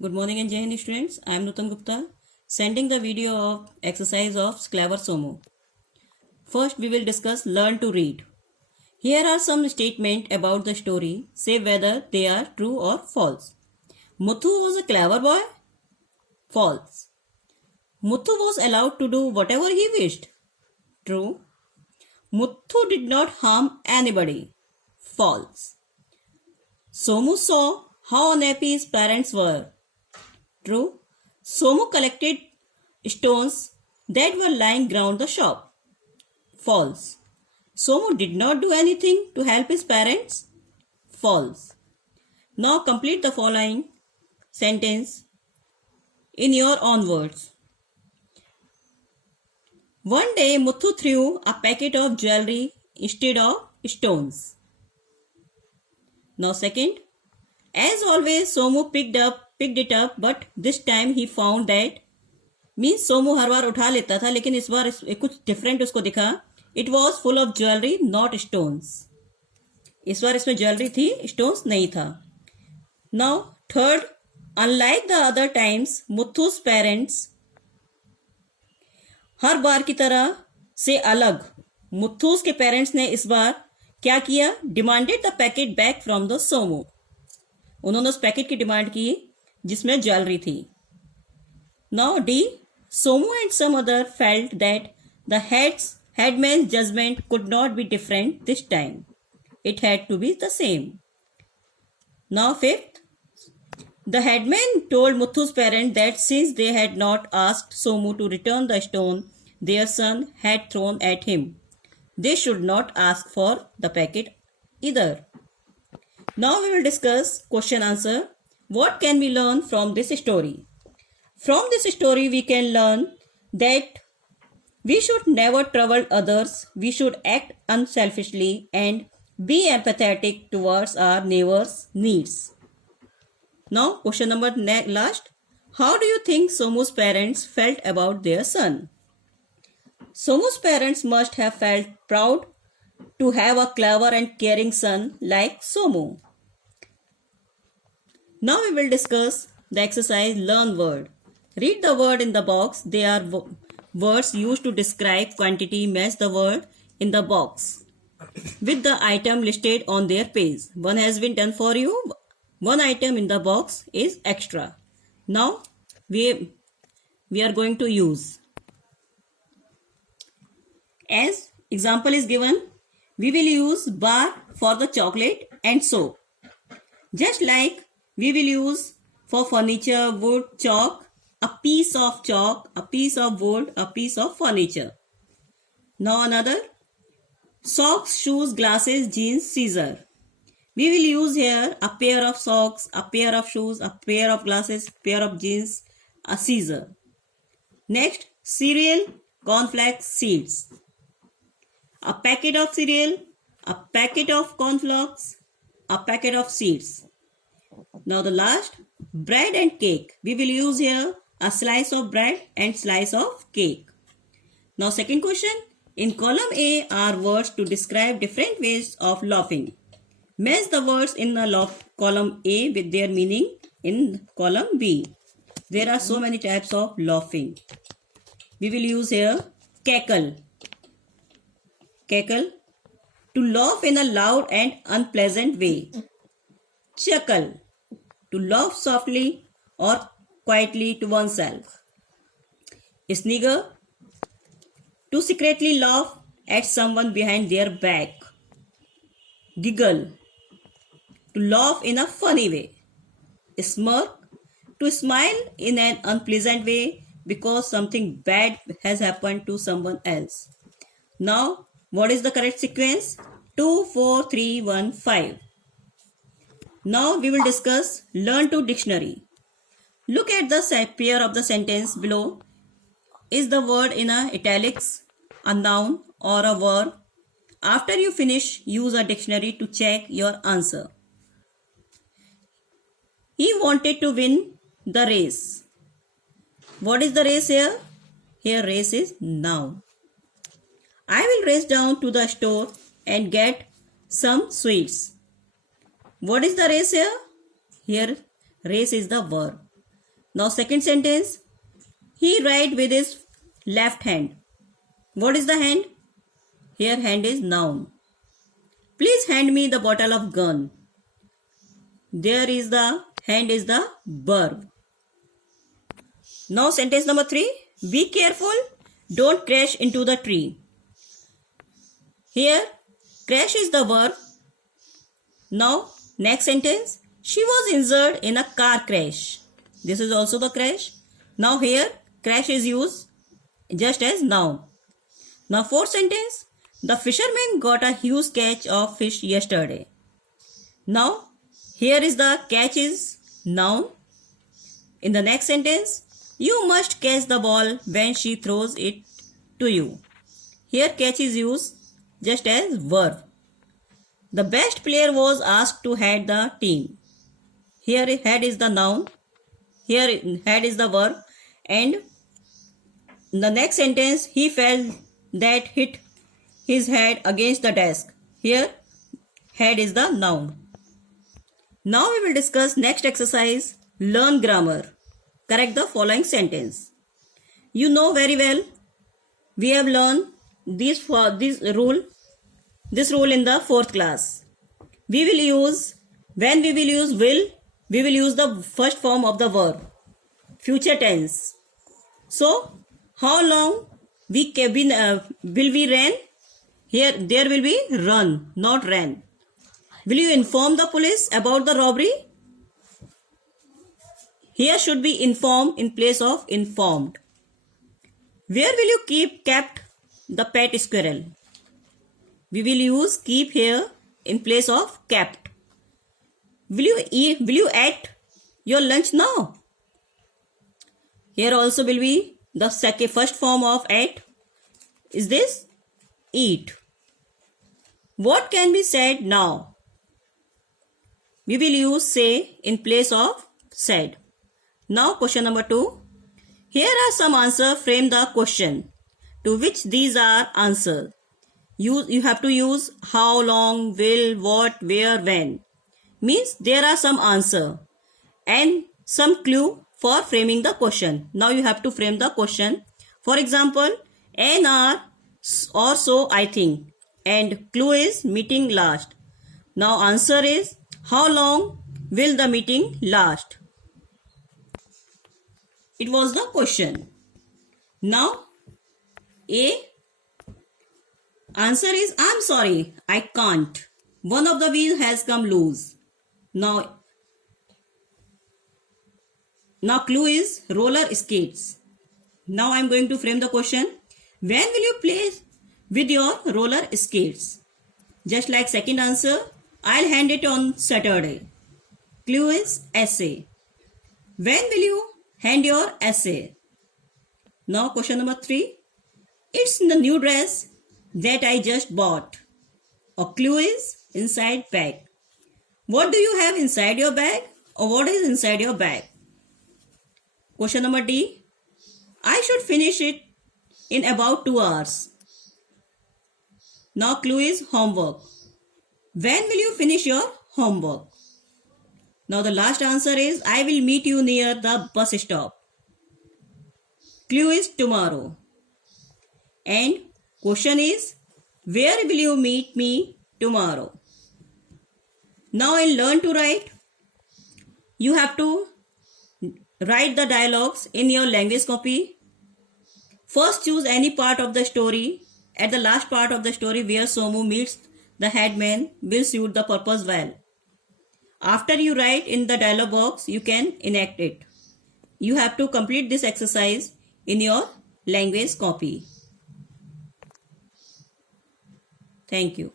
Good morning and Jai Hind students. I am Nutan Gupta sending the video of exercise of Clever Somu. First we will discuss learn to read. Here are some statements about the story. Say whether they are true or false. Muthu was a clever boy. False. Muthu was allowed to do whatever he wished. True. Muthu did not harm anybody. False. Somu saw how unhappy his parents were. True. Somu collected stones that were lying around the shop. False. Somu did not do anything to help his parents. False. Now complete the following sentence in your own words. One day Muthu threw a packet of jewelry instead of stones. Now second, as always Somu picked it up, but this time he found that means Somu हर बार उठा लेता था लेकिन इस बार कुछ different उसको दिखा. It was full of jewelry, not stones. इस बार इसमें ज्वेलरी थी, स्टोन्स नहीं था. Now third, unlike the other times, Muthu's parents हर बार की तरह से अलग मुथूस के पेरेंट्स ने इस बार क्या किया? Demanded the packet back from the Somu. उन्होंने उस पैकेट की डिमांड की जिसमें ज्वेलरी थी. Now the, Somu and some other felt that the headman's judgment could not be different this time. It had to be the same. Now fifth, the headman told Muthu's parents that since they had not asked Somu to return the stone their son had thrown at him, they should not ask for the packet either. Now we will discuss question answer. What can we learn from this story? From this story we can learn that we should never trouble others. We should act unselfishly and be empathetic towards our neighbors' needs. Now question number last. How do you think Somu's parents felt about their son? Somu's parents must have felt proud to have a clever and caring son like Somu. Now we will discuss the exercise learn word. Read the word in the box. They are words used to describe quantity. Match the word in the box with the item listed on their page. One has been done for you. One item in the box is extra. Now we are going to use. As example is given, we will use bar for the chocolate and soap. Just like we will use for furniture, wood, chalk, a piece of chalk, a piece of wood, a piece of furniture. Now another, socks, shoes, glasses, jeans, scissor. We will use here a pair of socks, a pair of shoes, a pair of glasses, pair of jeans, a scissor. Next, cereal, cornflakes, seeds. A packet of cereal, a packet of cornflakes, a packet of seeds. Now the last, bread and cake. We will use here a slice of bread and slice of cake. Now second question, in column A are words to describe different ways of laughing. Match the words in the column A with their meaning in column B. There are so many types of laughing. We will use here cackle. Cackle, to laugh in a loud and unpleasant way. Chuckle, to laugh softly or quietly to oneself. Snigger, to secretly laugh at someone behind their back. Giggle, to laugh in a funny way. Smirk, to smile in an unpleasant way because something bad has happened to someone else. Now, what is the correct sequence? 2, 4, 3, 1, 5. Now we will discuss learn to dictionary. Look at the pair of the sentence below. Is the word in a italics a noun or a verb? After you finish, use a dictionary to check your answer. He wanted to win the race. What is the race here? Here race is noun. I will race down to the store and get some sweets. What is the race here? Here, race is the verb. Now second sentence. He write with his left hand. What is the hand? Here hand is noun. Please hand me the bottle of gun. There is the hand is the verb. Now sentence number 3. Be careful. Don't crash into the tree. Here crash is the verb. Now next sentence. She was injured in a car crash. This is also the crash. Now here crash is used just as noun. Now fourth sentence. The fisherman got a huge catch of fish yesterday. Now here is the catch is noun. In the next sentence, you must catch the ball when she throws it to you. Here catch is used just as verb. The best player was asked to head the team. Here head is the noun. Here head is the verb. And in the next sentence, he felt that hit his head against the desk. Here head is the noun. Now we will discuss next exercise. Learn grammar. Correct the following sentence. You know very well we have learned this rule in the 4th class. We will use when we will use will, we will use the first form of the verb, future tense. So how long will we run? Here there will be run, not ran. Will you inform the police about the robbery? Here should be inform in place of informed. Where will you kept the pet squirrel? We will use keep here in place of kept. Will you eat your lunch now? Here also will be the first form of eat. Is this eat? What can be said now? We will use say in place of said. Now question number 2. Here are some answers. Frame the question to which these are answered. You have to use how, long, will, what, where, when. Means there are some answer and some clue for framing the question. Now you have to frame the question. For example, an hour or so I think, and clue is meeting last. Now answer is how long will the meeting last? It was the question. Now A answer is I'm sorry, I can't. One of the wheels has come loose. Now clue is roller skates. Now I am going to frame the question. When will you play with your roller skates? Just like second answer, I'll hand it on Saturday. Clue is essay. When will you hand your essay? Now question number 3. It's the new dress that I just bought. A clue is inside bag. What do you have inside your bag, or what is inside your bag? Question number D. I should finish it in about 2 hours. Now clue is homework. When will you finish your homework? Now the last answer is I will meet you near the bus stop. Clue is tomorrow. And question is where will you meet me tomorrow? Now in learn to write, you have to write the dialogues in your language copy. First choose any part of the story. At the last part of the story where Somu meets the headman will suit the purpose well. After you write in the dialog box, you can enact it. You have to complete this exercise in your language copy. Thank you.